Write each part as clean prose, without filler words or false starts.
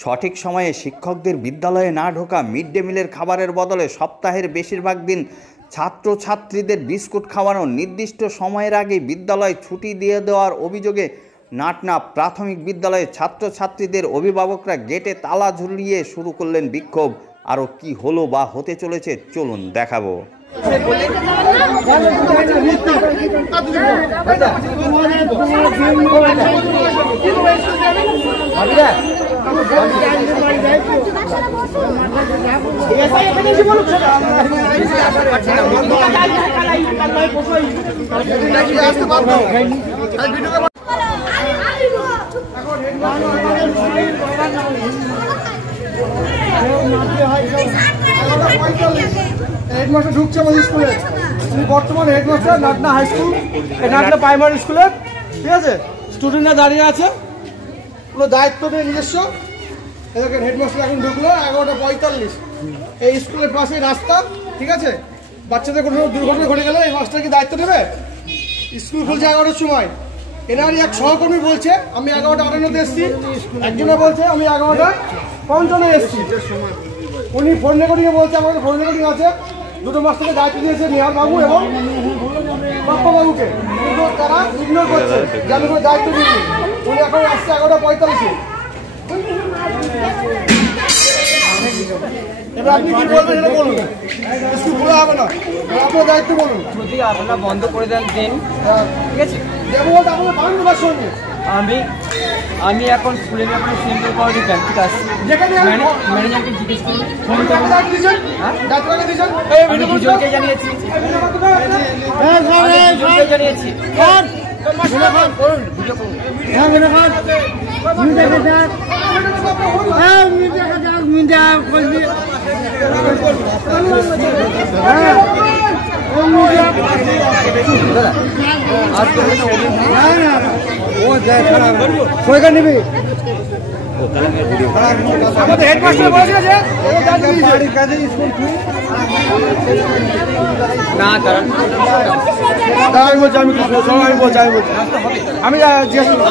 সঠিক সময়ে শিক্ষকদের বিদ্যালয়ে না ঢোকা, মিড ডে মিলের খাবারের বদলে সপ্তাহের বেশিরভাগ দিন ছাত্রছাত্রীদের বিস্কুট খাওয়ানো, নির্দিষ্ট সময়ের আগে বিদ্যালয় ছুটি দিয়ে দেওয়ার অভিযোগে নাটনা প্রাথমিক বিদ্যালয়ে ছাত্রছাত্রীদের অভিভাবকরা গেটে তালা ঝুলিয়ে শুরু করলেন বিক্ষোভ। আরও কি হলো বা হতে চলেছে চলুন দেখাবো। হেডমাস্টার ঢুকছে আমাদের স্কুলে। বর্তমানে headmaster Natna high school, Natna primary স্কুলের, ঠিক আছে। স্টুডেন্টরা দাঁড়িয়ে আছে, পুরো দায়িত্ব নিয়ে নিজস্ব। দেখেন হেডমাস্টার এখন ঢুকলো 11:45। এই স্কুলের পাশে রাস্তা, ঠিক আছে। বাচ্চাদের কোনো দুর্ঘটনা ঘটে গেলে এই মাস্টার কি দায়িত্ব নেবে? স্কুল খুলছে 11টার সময়। এনারই এক সহকর্মী বলছে আমি 11:58 এসেছি, একজনে বলছে আমি 11:55 এসেছি। উনি ফোন রেকর্ডিংয়ে বলছে, আমাদের ফোন রেকর্ডিং আছে। দুটো মাস্টারকে দায়িত্ব দিয়েছে, নিহার বাবু এবং বাপ্পা বাবুকে, কিন্তু তারা ইগনোর করছে যে আমি কোনো দায়িত্ব দিইনি। উনি এখন আসছে 11:45। এবার আপনি কি বলবেন সেটা বলুন। স্কুল খোলা হবে না, আপনার দায়িত্ব বলুন। যদি আপনারা বন্ধ করে দেন দিন, ঠিক আছে। আমি এখন স্কুলের ব্যাপারে সেন্ট্রাল কোঅর্ডিনেট ব্যাংকে আসছি। ম্যানেজারকে জিজ্ঞেস করি, দুজনকে জানিয়েছি।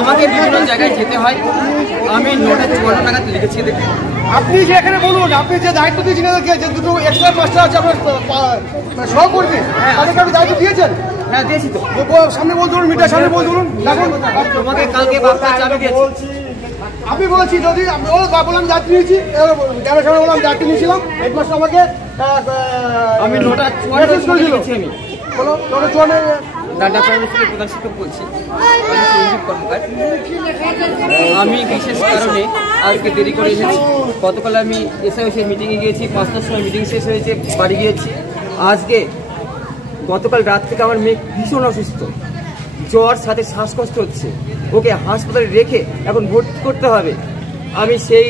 আমাকে বিভিন্ন জায়গায় যেতে হয়, আমি 9:54 নাগাদ লিখেছি। দেখুন আপনি যে এখানে বলুন, আপনি যে দায়িত্ব দিয়েছেন যে দুটো এক্সট্রা মাস্টার আছে আপনার সহকর্মী, তাদেরকে আপনি দায়িত্ব দিয়েছেন? হ্যাঁ দিয়েছি তো। সামনে বলতে বলুন, মিটার সামনে বলতে বলুন। তোমাকে কালকে বাপ্পা চাবি দিয়েছি। আমি বলছি যদি আমি বললাম দায়িত্ব নিয়েছি, ক্যামেরার সামনে বললাম দায়িত্ব নিয়েছিলাম। হেডমাস্টার আমাকে আমি 9:54 লিখেছি। আমি বলো 9:54 ডাটা প্রাইমারি স্কুলের প্রধান শিক্ষক বলছি, আমি বিশেষ কারণে আজকে দেরি করে এসেছি। গতকাল আমি এসআইওসির মিটিংয়ে গিয়েছি, 5টার সময় মিটিং শেষ হয়েছে, বাড়ি গিয়েছি। আজকে গতকাল রাত থেকে আমার মেয়ে ভীষণ অসুস্থ, জ্বর সাথে শ্বাসকষ্ট হচ্ছে, ওকে হাসপাতালে রেখে এখন ভর্তি করতে হবে। আমি সেই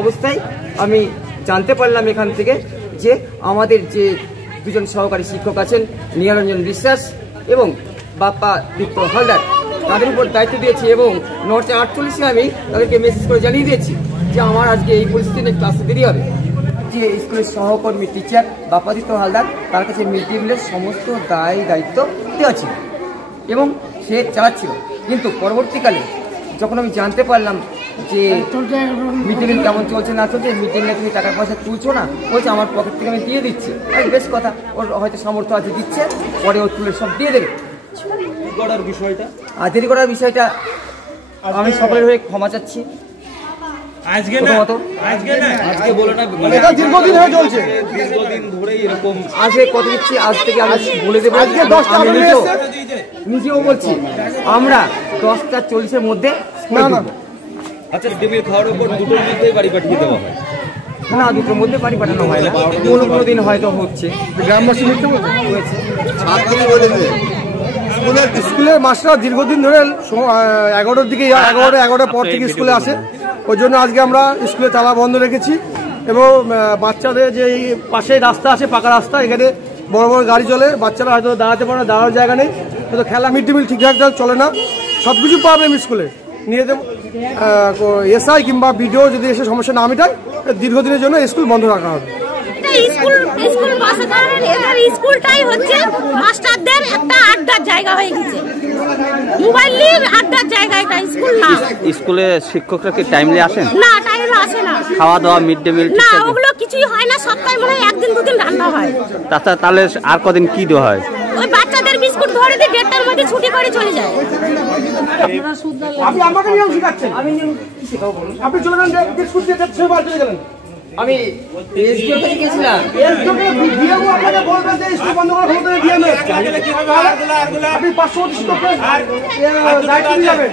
অবস্থায় আমি জানতে পারলাম এখান থেকে যে আমাদের যে দুজন সহকারী শিক্ষক আছেন, নিহারঞ্জন বিশ্বাস এবং বাপ্পা দীপ্ত হালদার, তাদের উপর দায়িত্ব দিয়েছি এবং 9:48 আমি তাদেরকে মেসেজ করে জানিয়ে দিয়েছি যে আমার আজকে এই পরিস্থিতিতে ক্লাসে দেরি হবে। যে স্কুলের সহকর্মী টিচার বাপ্পাদিত্য হালদার, তার কাছে মিড ডে মিলের সমস্ত দায়িত্ব দেওয়া ছিল এবং সে চালাচ্ছিল। কিন্তু পরবর্তীকালে যখন আমি জানতে পারলাম যে মিড ডে মিল কেমন চলছে না চলছে, মিড ডে মিলে তুমি টাকা পয়সা তুলছো না, বলছে আমার পকেট থেকে আমি দিয়ে দিচ্ছি। বেশ কথা, ওর হয়তো সামর্থ্য আছে, দিচ্ছে, পরে ও তুলে সব দিয়ে দেবে। আর দেরি করার বিষয়টা আমি সকলের হয়ে ক্ষমা চাচ্ছি। দীর্ঘদিন হয়ে চলছে, দীর্ঘদিন ধরে এরকম। আজকে কত দিচ্ছি, আজ থেকে আমি বলে দেবো। নিজেও বলছি আমরা 10:40 মধ্যে। আচ্ছা, টেবিল খাওয়ার উপর দুটোর মধ্যেই বাড়ি পাঠিয়ে দেওয়া হয় না? দুটোর মধ্যে বাড়ি পাঠানো হয় না, কোনো দিন হয়তো হচ্ছে। গ্রামবাসী হয়েছে স্কুলের মাস্টাররা দীর্ঘদিন ধরে 11টার দিকে 11টার পর থেকে স্কুলে আসে। ওই জন্য আজকে আমরা স্কুলে তালা বন্ধ রেখেছি এবং বাচ্চাদের যে এই পাশে রাস্তা আছে, পাকা রাস্তা, এখানে বড় বড় গাড়ি চলে, বাচ্চারা হয়তো দাঁড়াতে পারে না, দাঁড়ানোর জায়গা নেই, হয়তো খেলা মিড ডে মিল ঠিকঠাক চলে না, সব কিছু প্রবলেম স্কুলে নিয়ে দেবো। এসআই কিংবা বিডিও যদি এসে সমস্যা না মেটায়, দীর্ঘদিনের জন্য স্কুল বন্ধ রাখা হবে। এখানে স্কুল বসে কারণ এদের স্কুলটাই হচ্ছে মাস্টারদের একটা আড্ডার জায়গা হয়ে গেছে, মোবাইল নিয়ে আড্ডার জায়গা, এটা স্কুল না। স্কুলে শিক্ষকরা কি টাইমলি আসেন? না, টাইমে আসে না। খাওয়া দাওয়া মিড ডে মিল না, ওগুলো কিছুই হয় না, সপ্তাহে মনে হয় 1 দিন 2 দিন রান্না হয়। তাহলে আর কদিন কি দেওয়া হয়? ওই বাচ্চাদের বিস্কুট ধরে দিয়ে 1:30টার মধ্যে ছুটি করে চলে যায়। আপনি আমাকে নিয়ম শিখাচ্ছেন? আমি কি শেখাবো বলুন? আপনি চলে গেলেন বিস্কুট দিয়ে চলে গেলেন। আমি এসডিও থেকে গেছিলাম। ডিএমও আপনাকে বলবেন যে স্কুল বন্ধ করার ক্ষমতা নেই ডিএমএ। আপনি 525 দায়িত্ব নিয়ে যাবেন।